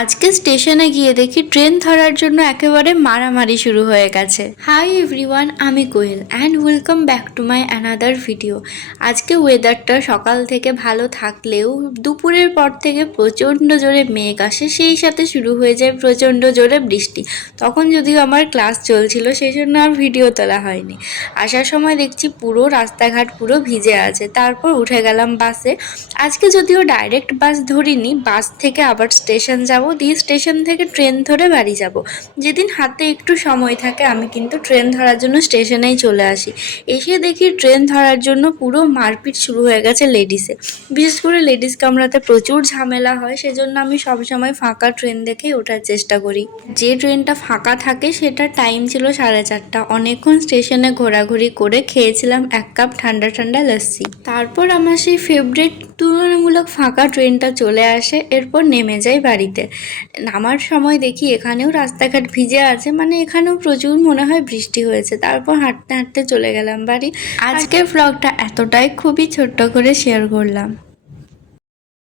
আজকে স্টেশনে গিয়ে দেখি ট্রেন ধরার জন্য একেবারে মারামারি শুরু হয়ে গেছে। হাই এভরিওয়ান, আমি Koel and welcome back to my another video. আজকে ওয়েদারটা সকাল থেকে ভালো থাকলেও দুপুরের পর থেকে প্রচণ্ড জোরে মেঘ আসে, সেই সাথে শুরু হয়ে যায় প্রচণ্ড জোরে বৃষ্টি। তখন যদিও আমার ক্লাস চলছিল, সেই জন্য আর ভিডিও তোলা হয়নি। আসার সময় দেখছি পুরো রাস্তাঘাট পুরো ভিজে আছে। তারপর উঠে গেলাম বাসে। আজকে যদিও ডাইরেক্ট বাস ধরিনি, বাস থেকে আবার স্টেশন যাব, দিয়ে স্টেশন থেকে ট্রেন ধরে বাড়ি যাব। যেদিন হাতে একটু সময় থাকে আমি কিন্তু ট্রেন ধরার জন্য স্টেশনেই চলে আসি। এসে দেখি ট্রেন ধরার জন্য পুরো মারপিট শুরু হয়ে গেছে লেডিসে। বিশেষ করে লেডিস কামরাতে প্রচুর ঝামেলা হয়, সেজন্য আমি সবসময় ফাঁকা ট্রেন দেখেই ওঠার চেষ্টা করি। যে ট্রেনটা ফাঁকা থাকে সেটা টাইম ছিল 4:30। অনেকক্ষণ স্টেশনে ঘোরাঘুরি করে খেয়েছিলাম 1 কাপ ঠান্ডা ঠান্ডা লস্যি। তারপর আমার সেই ফেভারিট তুলনামূলক ফাঁকা ট্রেনটা চলে আসে। এরপর নেমে যাই বাড়িতে। নামার সময় দেখি এখানেও রাস্তাঘাট ভিজে আছে, মানে এখানেও প্রচুর মনে হয় বৃষ্টি হয়েছে। তারপর হাঁটতে হাঁটতে চলে গেলাম বাড়ি। আজকের ব্লগটা এতটাই, খুবই ছোট্ট করে শেয়ার করলাম।